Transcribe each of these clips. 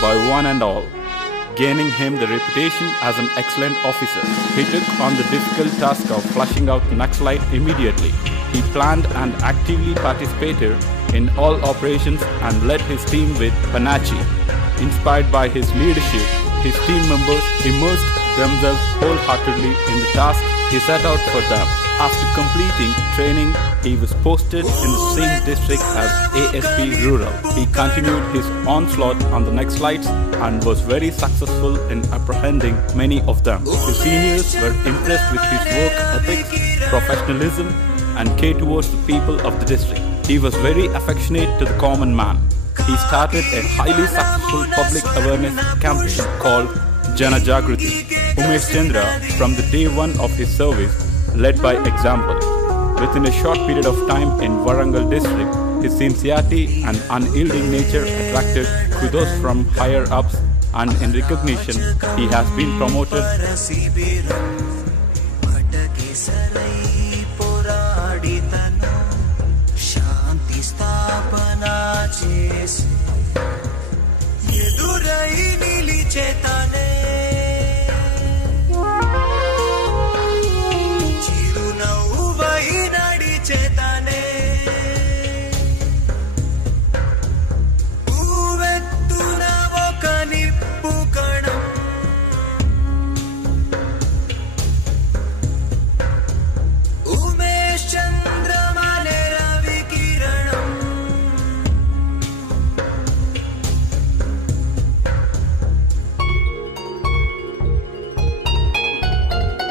by one and all, gaining him the reputation as an excellent officer. He took on the difficult task of flushing out Naxalite immediately. He planned and actively participated in all operations and led his team with panache. Inspired by his leadership, his team members immersed themselves wholeheartedly in the task he set out for them. After completing training, he was posted in the same district as ASP Rural. He continued his onslaught on the Naxalites and was very successful in apprehending many of them. His seniors were impressed with his work ethics, professionalism, and care towards the people of the district. He was very affectionate to the common man. He started a highly successful public awareness campaign called Jana Jagruti. Umesh Chandra, from the day one of his service, led by example. Within a short period of time in Warangal district, his sincerity and unyielding nature attracted kudos from higher ups, and in recognition, he has been promoted.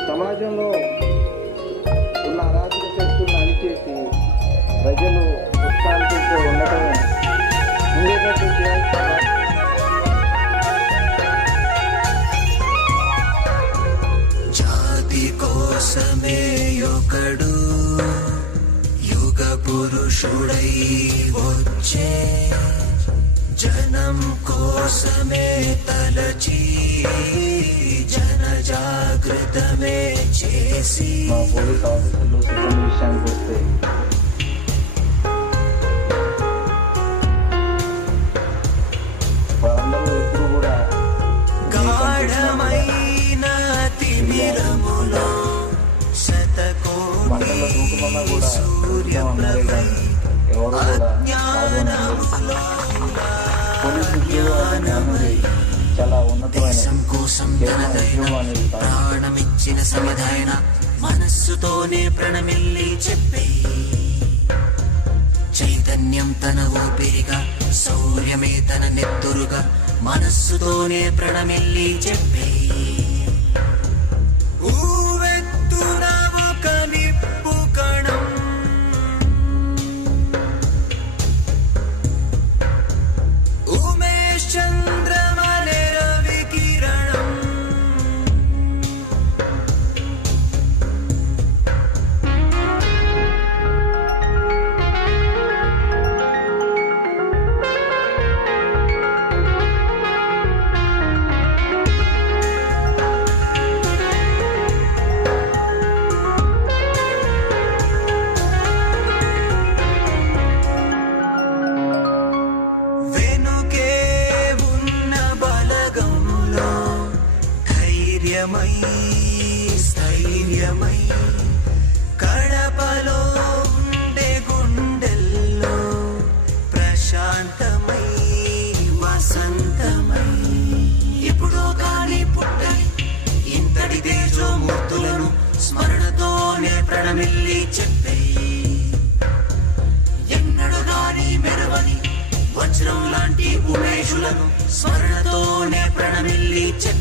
సమాజంలో ఉన్న అరాచక శక్తులను అణిచేసి ప్రజలు ఉత్సాహంతో ఉండటం ఉండేటట్టు చేయాల్సిన జాతి కోసమే ఒకడు యుగ పురుషుడై వచ్చే జనం కోసమే తలచి జన జాగృతమే చేసి మా పోలీస్ ఆఫీసర్లు సిబ్బంది విషయానికి వస్తే వారందరూ ఎప్పుడు కూడా గాఢమైన తిమిరములో శతకోటి సూర్యప్రభై అజ్ఞానములో చాలా ఉన్నతమైన దేశం కోసం ప్రాణమిచ్చిన సమిధైన మనస్సుతోనే ప్రణమిల్లి చెప్పే చైతన్యం తన ఊపిరిగా శౌర్యమే తన నెత్తురుగా మనస్సుతోనే ప్రణమిల్లి చెప్పే ఊవెత్తున ఒక నిప్పు కణం ఉమేష్ చంద్ర స్థైర్యమై కడపలో ఉండే గుండెల్లో ప్రశాంతమై వసంతమై ఇప్పుడు కానీ పుట్టని ఇంతటి తేజోమూర్తులను స్మరణతోనే ప్రణమిల్లి చెప్పే ఎన్నడు గాని మెరవని వజ్రం లాంటి ఉమేషులను స్మరణతోనే ప్రణమిల్లి చెప్పే